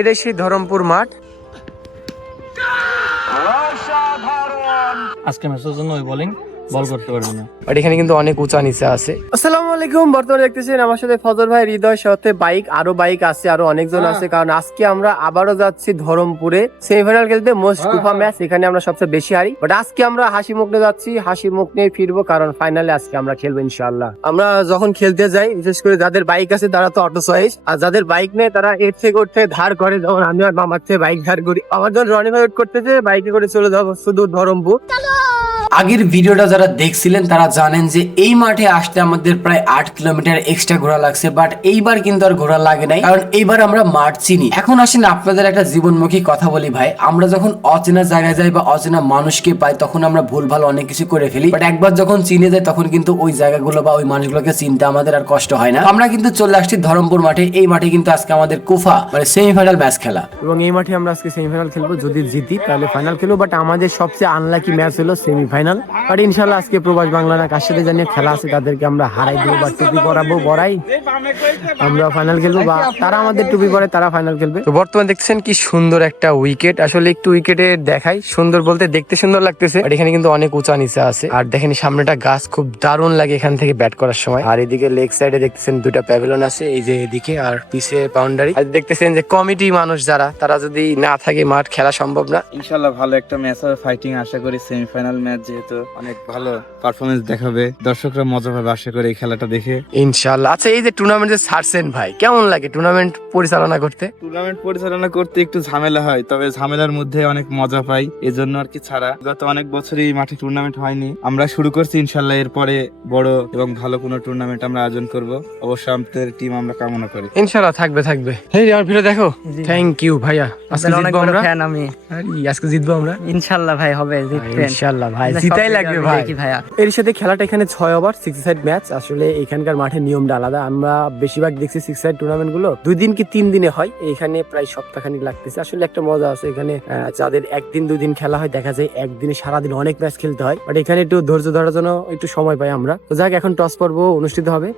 এটাই সেই ধরমপুর মাঠ। আজকে ম্যাচের জন্য ওই বোলিং বল করতে পারবে না। আর এখানে কিন্তু অনেক উঁচা নিচে আছে। আসসালামু আলাইকুম বর্তমানে দেখতেছেন আমার সাথে ফজর ভাই হৃদয় সাথে বাইক আরও বাইক আছে আরও অনেকজন আছে। কারণ আজকে আমরা আবারও যাচ্ছি ধরমপুরে। সেমিফাইনাল খেলতে মোস্ট কুফা ম্যাচ এখানে আমরা সবচেয়ে বেশি হারি। বাট আজকে আমরা হাসি মুখ নিয়ে যাচ্ছি হাসি মুখ নিয়ে ফিরবো কারণ ফাইনালে আজকে আমরা খেলব ইনশাআল্লাহ। আমরা যখন খেলতে যাই বিশেষ করে যাদের বাইক আছে তারা তো অটো চয়েস আর যাদের বাইক নেই তারা এর থেকে ওর থেকে ধার করে। যেমন আমি আর মামার থেকে বাইক ধার করি। আমার যখন রনি ভাই ওয়েট করতেছে বাইকে করে চলে যাব শুধু ধরমপুর। আগের ভিডিওটা যারা দেখছিলেন, তারা জানেন যে এই মাঠে আসতে আমাদের প্রায় আট কিলোমিটার এক্সট্রা ঘোরা লাগছে বাট এইবার কিন্তু আর ঘোরা লাগে নাই, কারণ এইবার আমরা মাঠ চিনি। এখন আসেন আপনাদের একটা জীবনমুখী কথা বলি ভাই, আমরা যখন অচেনা জায়গায় যাই বা অচেনা মানুষকে পাই, তখন আমরা ভুল ভালো অনেক কিছু করে ফেলি বাট একবার যখন চিনে যাই, তখন কিন্তু ওই জায়গাগুলো বা ওই মানুষগুলোকে চিনতে আমাদের আর কষ্ট হয় না। আমরা কিন্তু চলে আসছি ধরমপুর মাঠে, এই মাঠে কিন্তু আজকে আমাদের কুফা মানে সেমিফাইনাল ম্যাচ খেলা। এবং এই মাঠে আমরা আজকে সেমিফাইনাল খেলব, যদি জিতি তাহলে ফাইনাল খেলব বাট আমাদের সবচেয়ে আনলাকি ম্যাচ হলো সেমিফাইনাল বাট ইনশাল্লাহ আজকে প্রবাস বাংলা না কার সাথে জানিয়ে খেলা আছে তাদেরকে আমরা হারাই দেবো বা টুপি পরাবো বড়াই। আমরা ফাইনাল খেলব বা তারা আমাদের টুপি পরে তারা ফাইনাল খেলবে। তো বর্তমানে দেখছেন কি সুন্দর একটা উইকেট আসলে একটু উইকেটে দেখাই সুন্দর বলতে দেখতে সুন্দর লাগতেছে। আর এখানে কিন্তু অনেক উঁচা নিচে আছে। আর দেখেন সামনেটা গাছ খুব দারুণ লাগে এখান থেকে ব্যাট করার সময়। আর এদিকে লেগ সাইডে দেখতেছেন দুটা প্যাভিলন আছে এই যে এদিকে আর পিছে বাউন্ডারি আর দেখতেছেন যে কমিটি মানুষ যারা তারা যদি না থাকে মাঠ খেলা সম্ভব না। ইনশাল্লাহ ভালো একটা ম্যাচ হবে ফাইটিং আশা করি সেমিফাইনাল ম্যাচ যেহেতু অনেক ভালো পারফরমেন্স দেখাবে। দর্শকরা মজা পাবে আশা করি এই খেলাটা দেখে। ইনশাল্লাহ আচ্ছা এই যে টুর্নামেন্ট যে ছাড়ছেন ভাই কেমন লাগে টুর্নামেন্ট পরিচালনা করতে? টুর্নামেন্ট পরিচালনা করতে একটু ঝামেলা হয় তবে ঝামেলার মধ্যে অনেক মজা পাই এজন্য আর কি ছাড়া। গত অনেক বছরই মাঠে টুর্নামেন্ট হয়নি। আমরা শুরু করছি ইনশাল্লাহ এরপরে বড় এবং ভালো কোনো টুর্নামেন্ট আমরা আয়োজন করব। অবশ্যই আমাদের টিম আমরা কামনা করি। ইনশাল্লাহ থাকবে থাকবে। এই আমার ভিডিও দেখো। থ্যাংক ইউ ভাইয়া। আজকে জিতবো আমরা? ফ্যান আমি। আজকে জিতবো আমরা? ইনশাল্লাহ ভাই হবে জিতবেন। ইনশাল্লাহ ভাই জিতাই লাগবে ভাই। দেখি ভাইয়া। এর সাথে খেলাটা এখানে ছয় ওভার সিক্স সাইড ম্যাচ আসলে এখানকার মাঠের নিয়মটা আলাদা। আমরা বেশিরভাগ দেখছি সিক্স সাইড টুর্নামেন্টগুলো। দুই দিন কি তিন দিনে হয়? এখানে প্রায় সপ্তাহখানিক লাগতেছে। আসলে একটা মজা আছে এখানে যাদের একদিন দুই দিন খেলা হয় দেখা যায় একদিনে সারাদিন অনেক ম্যাচ খেলতে হয়। বাট এখানে একটু ধৈর্য ধরার জন্য একটু সময় পাই আমরা। তো যাক এখন টস পর্ব অনুষ্ঠিত হবে।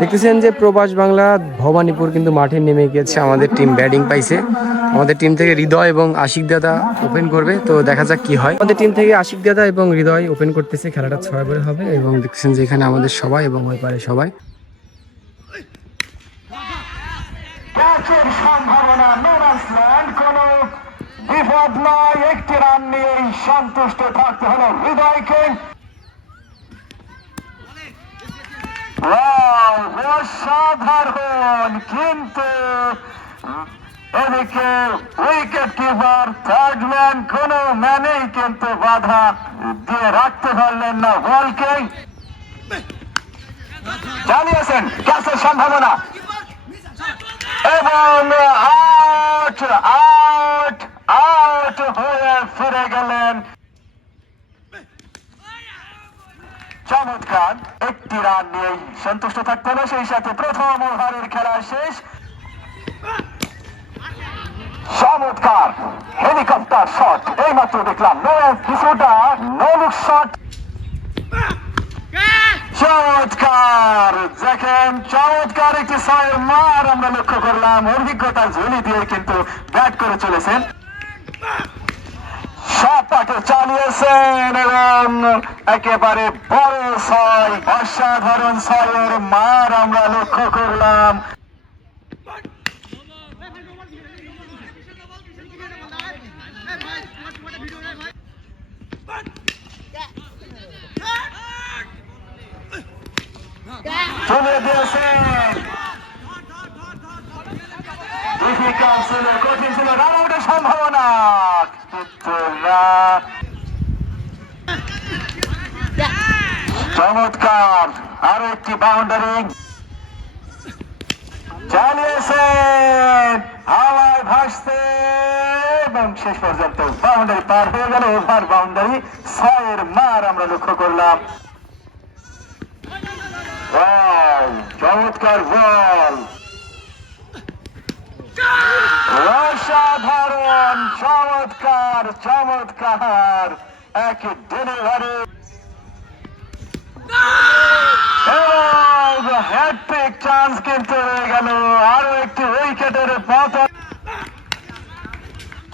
দেখতেছেন যে প্রবাস বাংলা ভবানীপুর কিন্তু মাঠে নেমে গিয়েছে। আমাদের টিম ব্যাটিং পাইছে। আমাদের টিম থেকে হৃদয় এবং আশিক দাদা ওপেন করবে। তো দেখা যাক কি হয়। আমাদের টিম থেকে আশিক দাদা এবং হৃদয় ওপেন করতেছে। খেলাটা ছয় করে হবে এবং দেখতেছেন যে এখানে আমাদের সবাই এবং ওই পারে সবাই। বিপদ নয় একটি রান নিয়েই সন্তুষ্ট থাকতে হলো। হৃদয়কে অসাধারণ, কিন্তু এদিকে উইকেট কিপার থার্ড ম্যান কোন ম্যানেই কিন্তু বাধা দিয়ে রাখতে পারলেন না বলকে। জানিয়েছেন, ক্যাচের সম্ভাবনা। এবং আউট আউট আউট হয়ে ফিরে গেলেন। চমৎকার। একটি রান নিয়েই সন্তুষ্ট থাকতে হবে, সেই সাথে প্রথম ওভারের খেলা শেষ। চমৎকার হেলিকপ্টার শট এই মাত্র দেখলাম কিছুটা নো লুক শট। চমৎকার, দেখেন, চমৎকার একটি ছয়ের মার আমরা লক্ষ্য করলাম। অভিজ্ঞতা ঝুলি দিয়ে কিন্তু ব্যাট করে চলেছেন। সাপাকে চালিয়েছেন এবং একেবারে বড় ছয়, অসাধারণ ছয়ের মার আমরা লক্ষ্য করলাম। চলে দিয়েছেন কঠিন ছিল, রান সম্ভাবনা কিন্তু না চমৎকার। আরও একটি বাউন্ডারি চালিয়েছেন। হাওয়ায় ভাসতে। এবং শেষ পর্যন্ত বাউন্ডারি পার হয়ে গেল। ওভার বাউন্ডারি ছয়ের মার আমরা লক্ষ্য করলাম। চমৎকার বল অসাধারণ চমৎকার চমৎকার। এক ডেলিভারি এবং চান্স কিন্তু গেল। আরও একটি উইকেটের পতন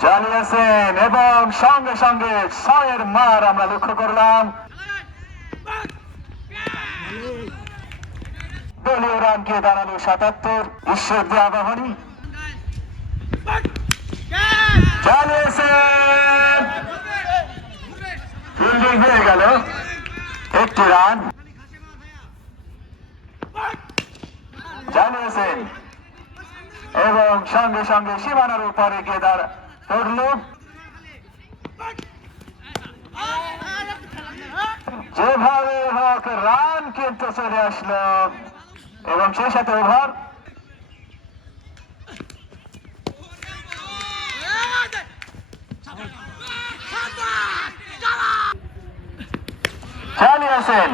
চালিয়েছেন এবং সঙ্গে সঙ্গে ছয়ের মার আমরা লক্ষ্য করলাম। দলীয় রানকে দাঁড়াল সাতাত্তর ঈশ্বর দেওয়া বাহনী চালিয়েছেন হয়ে গেল। একটি রান। চালিয়েছেন এবং সঙ্গে সঙ্গে সীমানার উপরে গিয়ে দাঁড়া যেভাবে হোক রান কিন্তু চলে আসলো। এবং সেই সাথে ওভার। চালিয়েছেন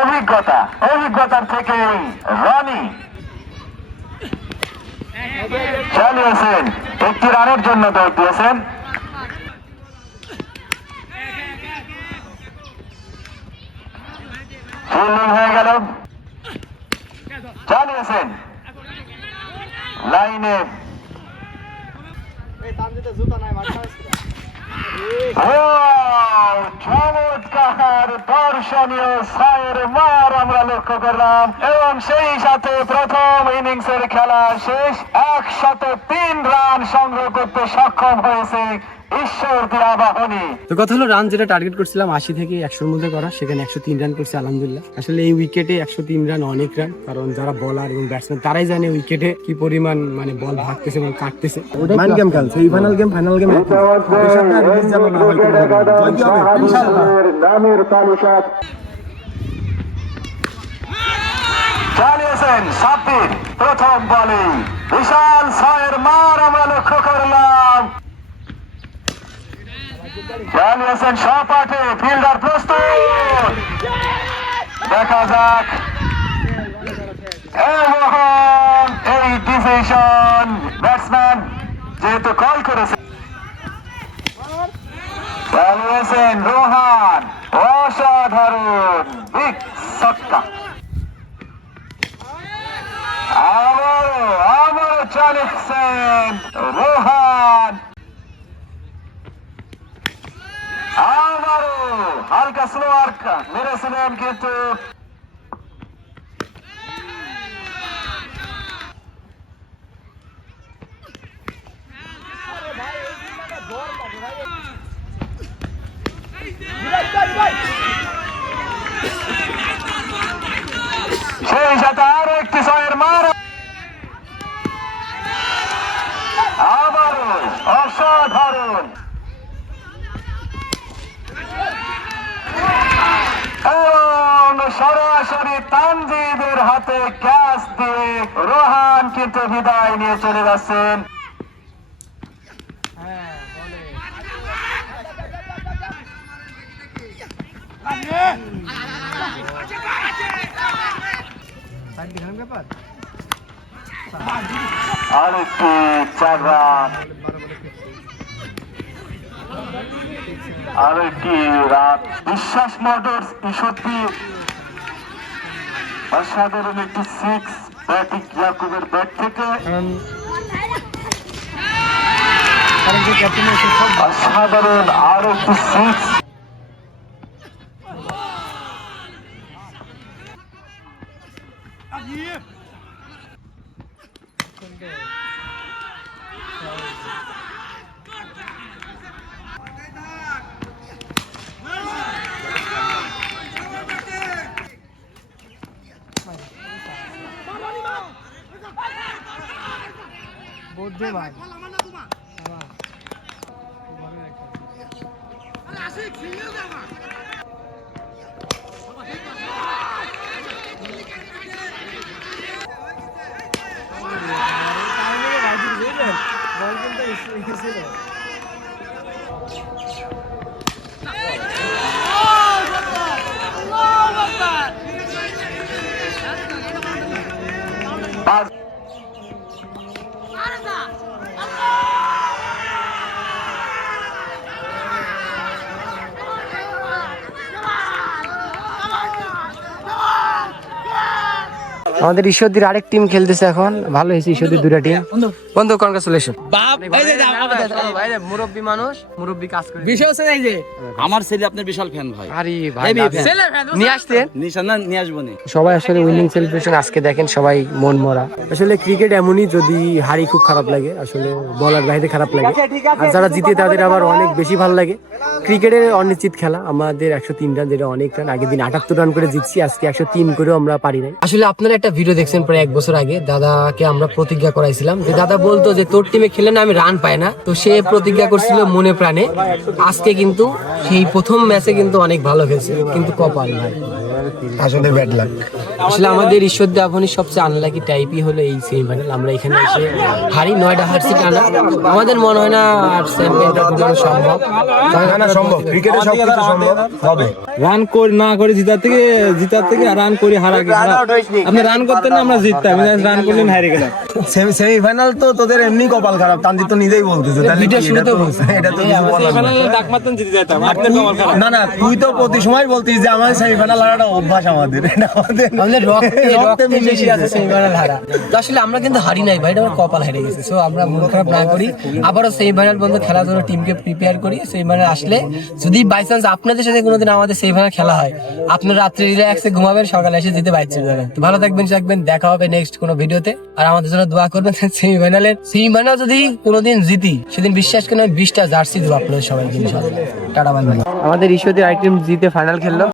অভিজ্ঞতা, অভিজ্ঞতার থেকে রনি চালিয়েছেন জন্য দৌড় দিয়েছেন হয়ে গেল। চালিয়েছেন। লাইনে। ও, চমৎকার দর্শনীয় সায়ের মার আমরা লক্ষ্য করলাম। এবং সেই সাথে প্রথম ইনিংসের খেলা শেষ। একসাথে তিন রান সংগ্রহ করতে সক্ষম হয়েছে তো কথা হলো রান যেটা টার্গেট করছিলাম আশি থেকে একশোর মধ্যে করা সেখানে একশো তিন রান করছে আলহামদুলিল্লাহ। আসলে এই উইকেটে একশো তিন রান অনেক রান কারণ যারা বলার এবং ব্যাটসম্যান তারাই জানে উইকেটে কি পরিমাণ মানে বল ভাগতেছে এবং কাটতেছে। মান গেম খেলছে? এই ফাইনাল গেম ফাইনাল গেম চালিয়েছেন সাব্বির প্রথম বলে বিশাল ছয়ের মার আমরা লক্ষ্য করলাম। চালিয়েছেন সপাটে ফিল্ডার প্রস্তুত। দেখা যাক। এই ডিসিশন ব্যাটসম্যান যেহেতু কল করেছে। চালিয়েছেন রোহান, অসাধারণ বিগ সক্কা আবারও আবারও চালিয়েছেন রোহান আবারও হালকা স্লো আর্ক মেরেছিলেন কিন্তু সেই সাথে আরও একটি ছয়ের মার আবারও অসাধারণ এবং সরাসরি তানজিদের হাতে ক্যাচ দিয়ে রোহান কিন্তু বিদায় নিয়ে চলে যাচ্ছেন। আরেকটি চার রান। আরেকটি রান। বিশ্বাস মোটরস সত্যি অসাধারণ একটি সিক্স ব্যাটিং ইয়াকুবের ব্যাট থেকে। অসাধারণ আরও একটি সিক্স পাঁচ আমাদের ঈশ্বরদীর আরেক টিম খেলতেছে এখন। ভালো হয়েছে ঈশ্বরদীর দুটা টিম বন্ধু কনগ্রাচুলেশন মুরব্বী মানুষ মুরব্বী কাজ করে। বিষয় হচ্ছে এই যে আমার ছেলে আপনার বিশাল ফ্যান ভাই। আরে ভাই দারুণ। fan। নিয়ে আসতেন নিশানা নিয়ে আসব সবাই আসলে উইনিং সেলিব্রেশন আজকে দেখেন সবাই মন মরা আসলে ক্রিকেট এমনই যদি হারি খুব খারাপ লাগে আসলে বলার বাইরে খারাপ লাগে। আর যারা জিতে তাদের আবার অনেক বেশি ভালো লাগে। ক্রিকেটের অনিশ্চিত খেলা আমাদের একশো তিন রান যেটা অনেক রান আগের দিন আটাত্তর রান করে জিতছি আজকে একশো তিন করেও আমরা পারি নাই। আসলে আপনারা একটা ভিডিও দেখছেন প্রায় এক বছর আগে, দাদাকে আমরা প্রতিজ্ঞা করাইছিলাম যে, দাদা বলতো যে, তোর টিমে খেলে না, আমি রান পাই না। তো সে প্রতিজ্ঞা করছিল মনে প্রাণে। আজকে কিন্তু সেই প্রথম ম্যাচে কিন্তু অনেক ভালো খেলছে, কিন্তু কপাল ভাই আসলে ব্যাড লাক আসলে আমাদের ঈশ্বর দেবনী সবচেয়ে আনলাকি টাইপই হলো এই সেমিফাইনাল আমরা এখানে এসে হারি নয়টা হারছি টানা। আমাদের মনে হয় না আর চ্যাম্পিয়নটা ঢুকানো সম্ভব। না সম্ভব। ক্রিকেটে সবকিছু সম্ভব। হবে। রান করে না করে জিতার থেকে জিতার থেকে রান করে হারা আপনি রান করতেন না আমরা জিততাম। রান করলেন হারিয়ে গেলাম। সেমিফাইনাল তো তোদের এমনি কপাল খারাপ। তান্দি তো নিজেই বলতেছে এটা তো- এটা তো কিছু বলার না না তুই তো প্রতি সময় বলতিস যে আমার সেমিফাইনাল হারাটা অভ্যাস আমাদের এটা আমাদের আমাদের রক্তে মিশে আছে সেমিফাইনাল হারা তো আসলে আমরা কিন্তু হারি নাই ভাই এটা আমার কপাল হেরে গেছে। সো আমরা মন খারাপ না করি। আবারও সেমিফাইনাল পর্যন্ত খেলার জন্য টিমকে প্রিপেয়ার করি। সেমিফাইনাল আসলে যদি বাই চান্স আপনাদের সাথে কোনোদিন আমাদের সেমিফাইনাল খেলা হয় আপনারা রাত্রে রিল্যাক্সে ঘুমাবেন সকালে এসে যেতে বাইক চলে যাবেন তো ভালো থাকবেন থাকবেন দেখা হবে নেক্সট কোনো ভিডিওতে আর আমাদের জন্য দোয়া করবেন সেমিফাইনালের সেমিফাইনাল যদি কোনোদিন জিতি সেদিন বিশ্বাস করে করেন বিশটা জার্সি দেবো আপনাদের সবাইকে ইনশাআল্লাহ। টাটা বাই আমাদের ঈশ্বরদের আইটেম জিতে ফাইনাল খেললো।